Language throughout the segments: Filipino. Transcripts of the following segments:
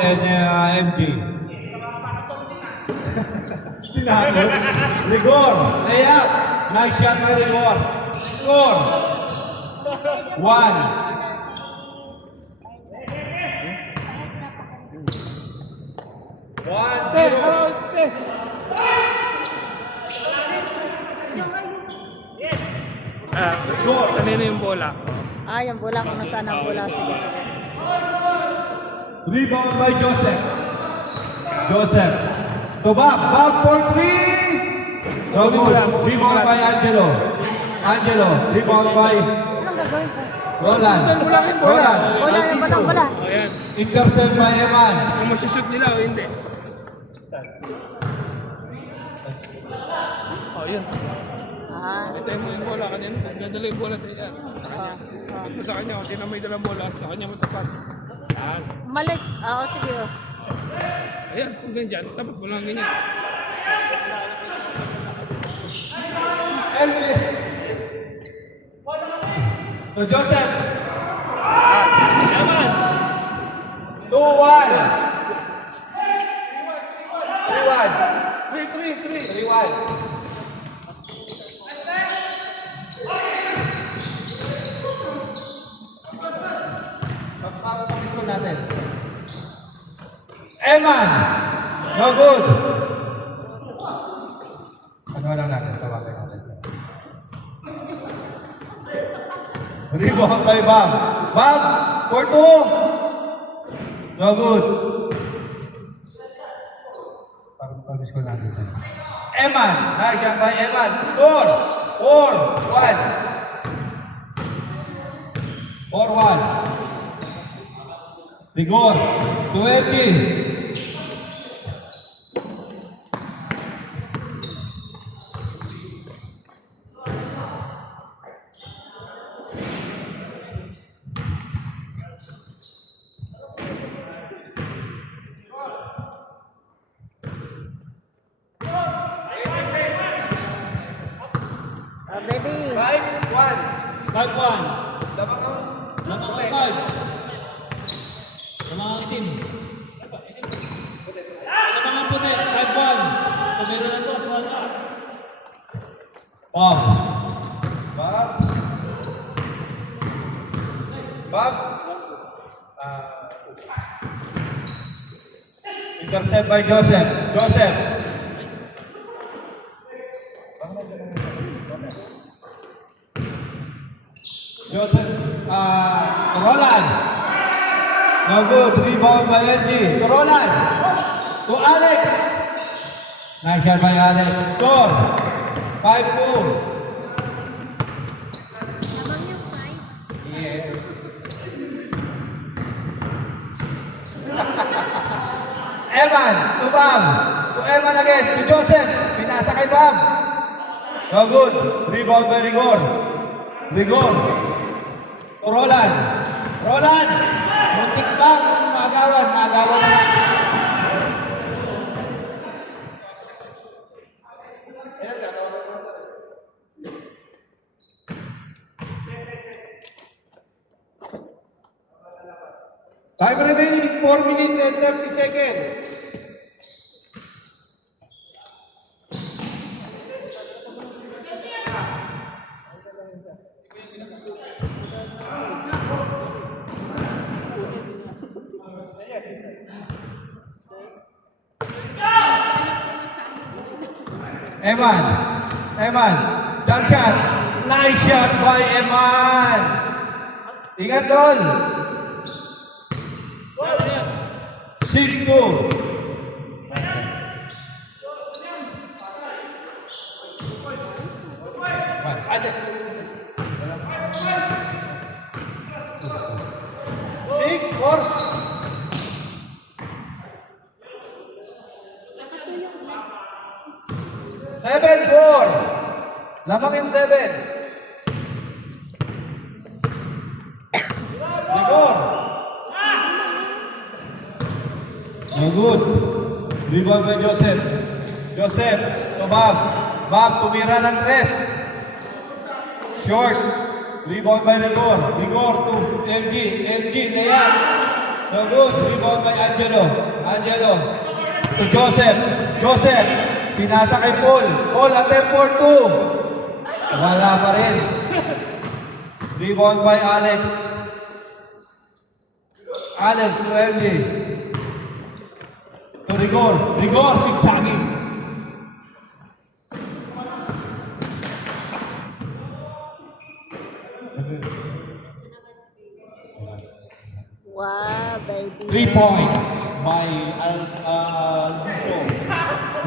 and MG. Tinago. Rigor. Layup. Nice shot by Rigor. Score. 1. Kanina yung bola. Yung bola kung nasaan ang bola. Sige. Rebound by Joseph. Joseph. To Bob. Bob for 3. No good. Rebound by Angelo. Angelo. Rebound by Anong gagawin ko? Roland. Bola yung bola. Bola yung bola, bola. Ayan. Intercept by Eman. Kung masushoot nila o hindi. Oh, yun. Ito yung bola kanina. Nagdadala yung bola tayo yan. Sa kanya. Ito sa kanya. Kung sino may dalang bola, sa kanya matapat. Ayan. Malik. Sige. Ayan, kung ganyan, tapos mo lang ganyan. Elmi. To Joseph. 2-1. 3-1. 3-1. Pagpapapis ko natin. Eman. No good. Ano lang natin? Tawagin natin. Rebound by Bob. Bob, for 2. No good. Pagpapapis ko natin. Eman. Nice shot by Eman. Score. 4-1. 4-1. Rigor. 20. Baby. 5-1. 5-1. Lamang ang Lamang ang 5. Lamang ang itim. Lamang ang puti. 5-1. So meron na to. Swal ka. Bob. Bob. Bob. Intercept by Joseph. Joseph. Joseph. Roland. No good. Rebound by LG. To Roland. To Alex. Nice shot by Alex. Score. 5-2. Yeah. Eman. To Bob. To Eman again. To Joseph. Pinasa kay Bob. No good. Rebound by Rigor. Rigor. To Roland. Roland. Muntik pa. Maagawan. Maagawan naman. Time remaining 4 minutes and 30 seconds. Eman. Eman. Jump shot. Nice shot by Eman. Ingat doon. 6-2. Ada. 6-4. 7-4. Lamang yung 7. Rigor. No good. Rebound by Joseph. Joseph to Bob. Bob tumira ng 3. Short. Rebound by Rigor. Rigor to MG. MG layup. No good. Rebound by Angelo. Angelo. To Joseph. Joseph. Pinasa kay Paul. Paul, attempt for 2. Wala pa rin. Rebound by Alex. Alex to MJ. To Rigor. Rigor, sigsaging. Wow, baby. 3 points by Alviso.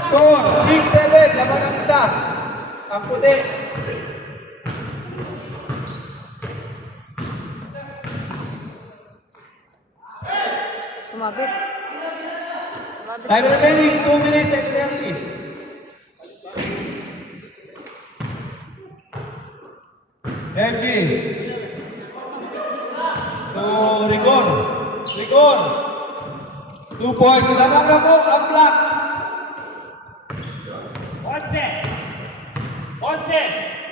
Score, 6-7. Laban ang isa. Ang puti. Sumabit. Sumabit. Time remaining, 2 minutes and 30. MG. To Rigor. Rigor. 2 points. Lamang na po ang block. 11.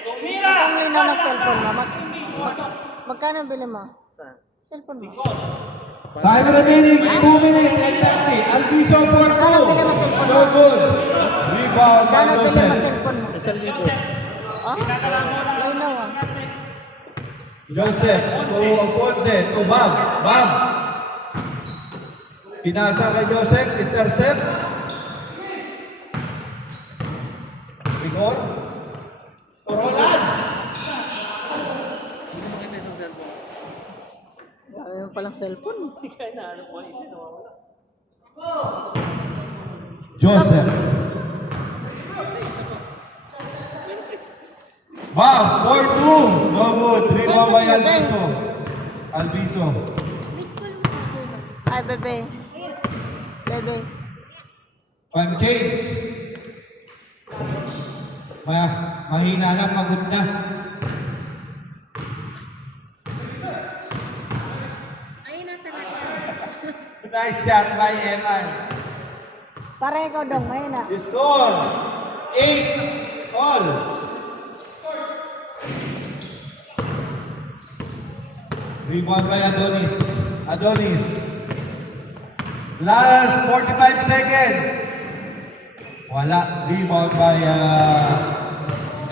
Tumira! Kung may naman cellphone mo, magkano bili mo? Cellphone mo. Time remaining, 2 minutes exactly. Alviso for 2. Magkano bili mo cellphone mo? No good. Rebound by Magkano bili mo Joseph. cellphone mo? 1,000. Oh? Linaw ah. Joseph to Alfonse to Bam. Bam. Pinasa kay Joseph. Intercept. Rigor. To Roland. Dami mo palang cellphone. Joseph. Bam. 4-2. No good. Rebound by Alviso. Alviso. Ay, bebe. Bebe. Time change. Mahina na, pagod na. Nice shot by Eman. Pare ko dong, may na. Score 8 all. Rebound by Adonis. Adonis. Last 45 seconds. Wala. Rebound by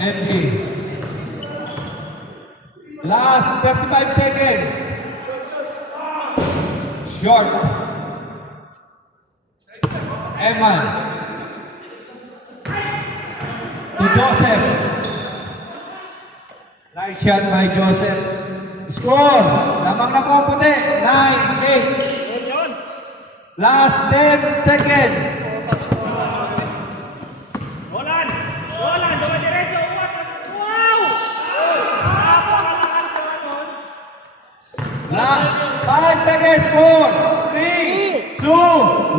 MG. Last 35 seconds. Short. Eman. To Joseph. Nice shot by Joseph. Score. Lamang na po ang puti. 9-8. Last 10 seconds. Roland! Dumidiretso! Wow! Napakalakas naman nun. Last 5 seconds. 4, 3, 2, 1.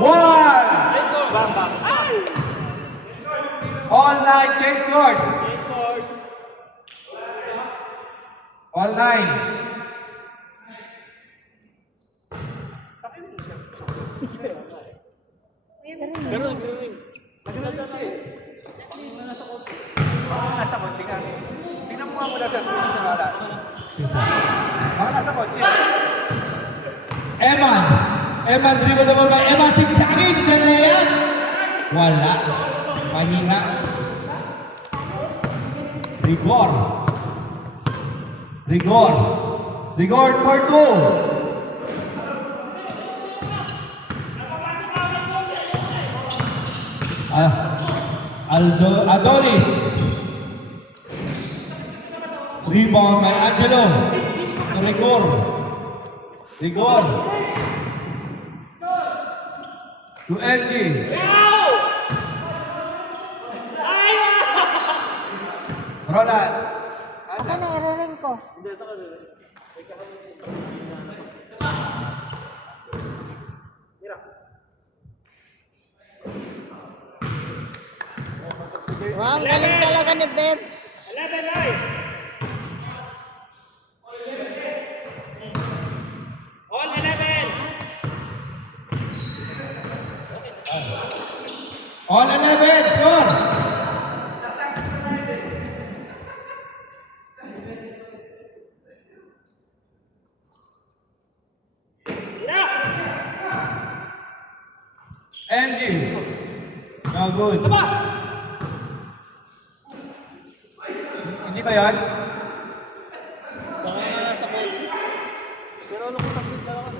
Bambas. Ay! All night change scored. All nine. Nasa kotse ka. Tingnan mo nga muna sa kotse sa wala. Baka nasa kotse. Eman. Eman, dribble the ball by Eman. Sigsagin. Dalayan. Wala. Mahina. Rigor. Rigor. Rigor for 2. Adonis. Rebound by Angelo. Rigor. Rigor. To LG. Roland. Okay na, i-ring ko. Wow, galing talaga ni Beb. 11 right. All 11. All 11. Score. Yeah. MG. No good. Hindi ba yan? Baka nga nasa coach. Pero ano kung taklit na ako?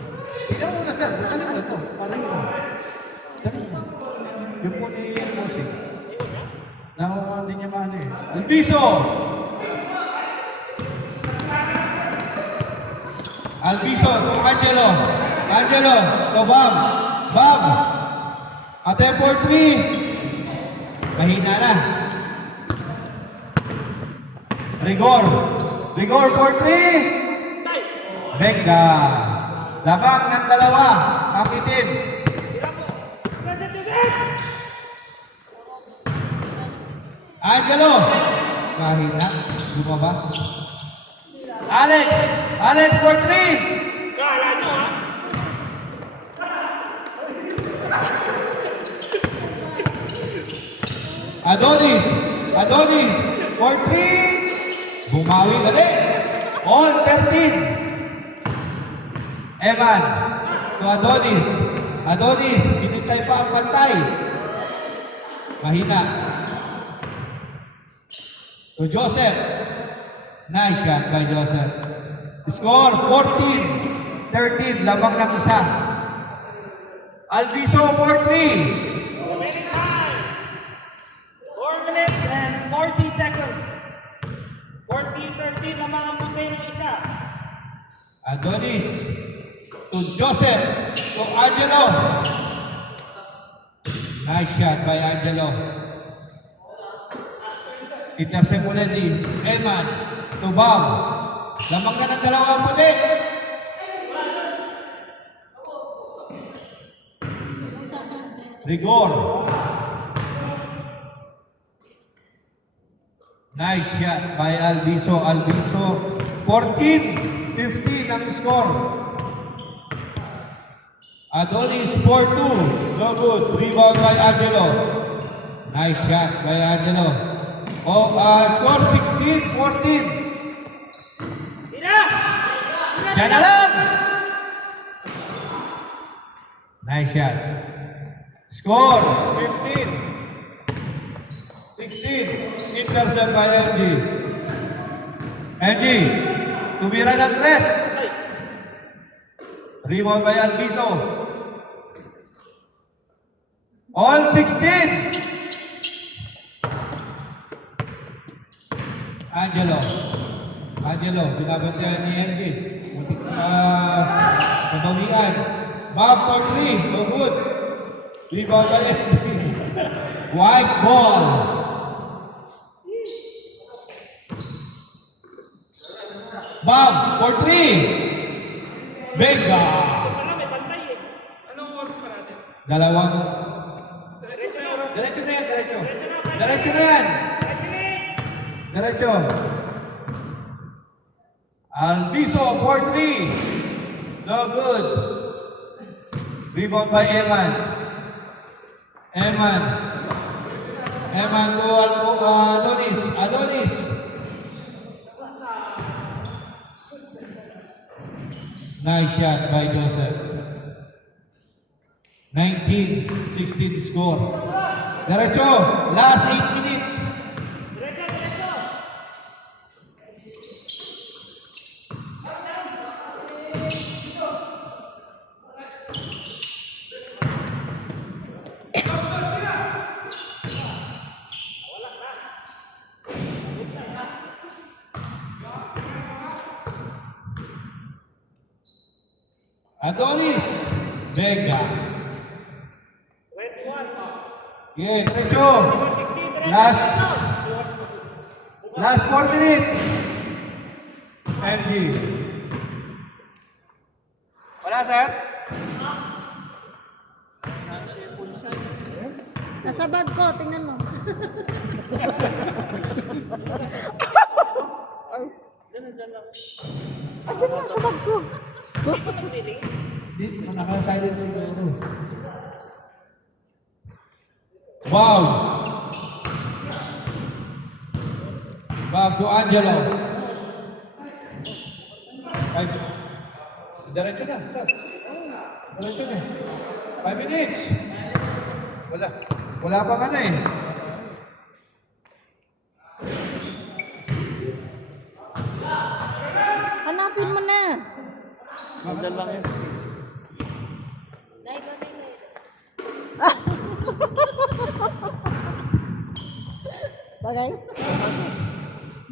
Tingnan mo na sir, ano ba ito? Paano mo? Yung po ni Jose. Hindi niya maano eh. Albiso! Albiso to Angelo. Angelo to Bob. Bob! Ate for 3. Mahina na. Rigor. Rigor for 3. Benga. Labang ng dalawa. Ang itim. Angelo. Mahina. Lumabas. Alex. Alex for 3. Kala nyo ha? Adonis. Adonis for 3. Bumawi gali. On 13. Evan to Adonis. Adonis, pinintay pa ang pantay. Mahina. To Joseph. Nice shot by Joseph. Score 14-13. Labang ng isa. Albiso for 3. 4 minutes and 40 seconds. 14-13 lamang ang puntay ng isa. Adonis to Joseph to Angelo. Nice shot by Angelo. Intercept ulit ni Eman to Bob. Lamang na ng dalawang puti. Rigor. Nice shot by Albiso. Albiso 14-15 ang score. Adonis 4-2. No good. Rebound by Angelo. Nice shot by Angelo. Score 16-14. Diyan na lang. Nice shot. Score 15-16. Intercept by MG. MG. Tumira ng 3. Rebound by Albiso. All 16. Angelo. Angelo, binabantayan ni MG. Padawian. Bob for 3. No good. Rebound by MG. White ball. Bob for 3. Benga. Wala, may pantay eh. Anong oras pa natin? Dalawang. Diretso na oras. Diretso na yan, diretso. Diretso na yan. Diretso. Albiso for 3. No good. Rebound by Eman. Eman. Eman to Adonis. Adonis. Nice shot by Joseph. 19-16 score. Diretso. Last 8 minutes. Adonis. Vega. Yeah, diretso. Last 4 minutes. MG. Wala, sir? Nasa bag ko, tingnan mo. Ay, dyan na, sa bag ko. Hindi, naka-silent siguro. Wow! Bob to Angelo. Ay, diretso na. Diretso na. 5 minutes. Wala pang ano eh. Hanapin mo na. Nandyan lang yun. Bagay?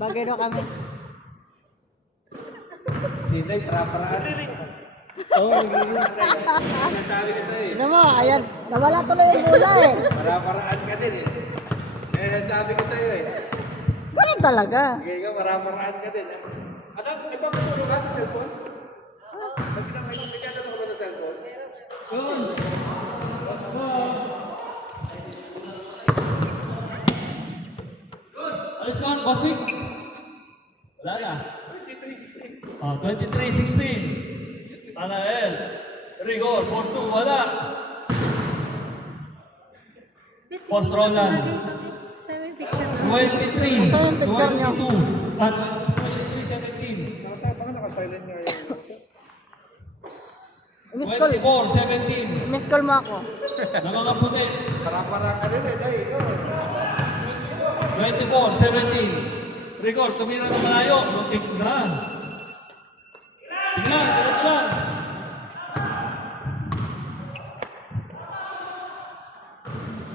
Bagay daw kami. Sinay, para-paraan. Oo, nagiging. Sinasabi ko sa'yo eh. Ano mo, ayan, nawala tuloy yung bola eh. Para-paraan ka din eh. Kaya sabi ko sa'yo eh. Ganun talaga. Sige ka, para-paraan ka din eh. Ano, di ba matulog ka sa cellphone? Nagkano ka ba sa cellphone? Yun. Alis ka, boss Vic. Wala na. 23-16. Anael. Rigor, 4-2, wala. Post Roland. 23, 22, at 23-17. Baka naka-silent nga yun. Miss call. 24-17. Miss call mo ako. Nangangaputi. Para-paraan ka din eh, dahil ikaw. 24-17. Rigor, tumira na malayo. Lutik na. Sige lang, diretso lang.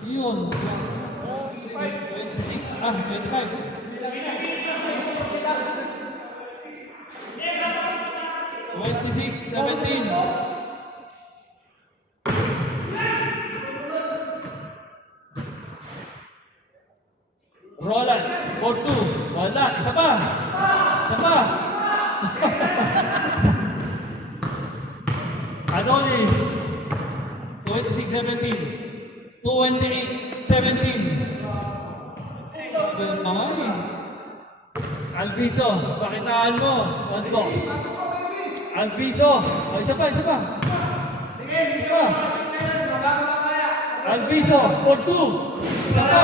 Yun. 26, 25. 26-17. Roland, 4-2. Wala. Isa pa. Isa pa. Adonis, 26-17. 28-17. Ganun naman eh. Alviso, pakitaan mo. 1-2. Alviso. O, isa pa, isa pa. Sige, isa pa. Alviso, 4-2. Isa pa.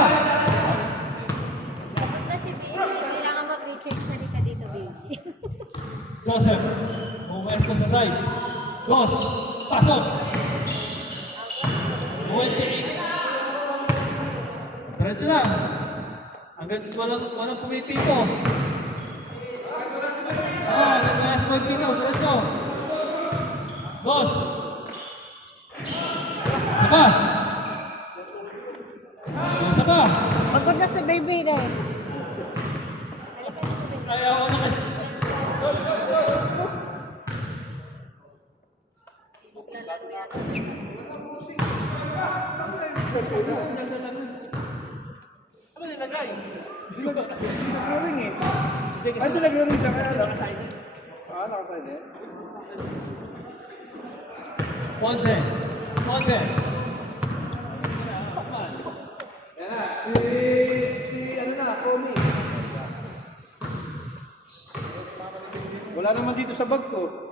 Kapag na si baby, kailangan mag-recharge na rin ka dito, baby. Joseph, umuwesto sa side. Dos, pasok. 28. Diretso lang. Hanggang walang pumipito. Hanggang wala si pumipito. Diretso. Dos. Isa pa. Isa pa. Pagod na si baby na eh. Ayaw ko na kayo. Ano nilagay? Nag-ring eh. Ano nag-ring siya kaya? Nakasign. Naka-silent. Ponce. Ponce. Yan na. Si ano na, Tommy. Wala naman dito sa bag ko.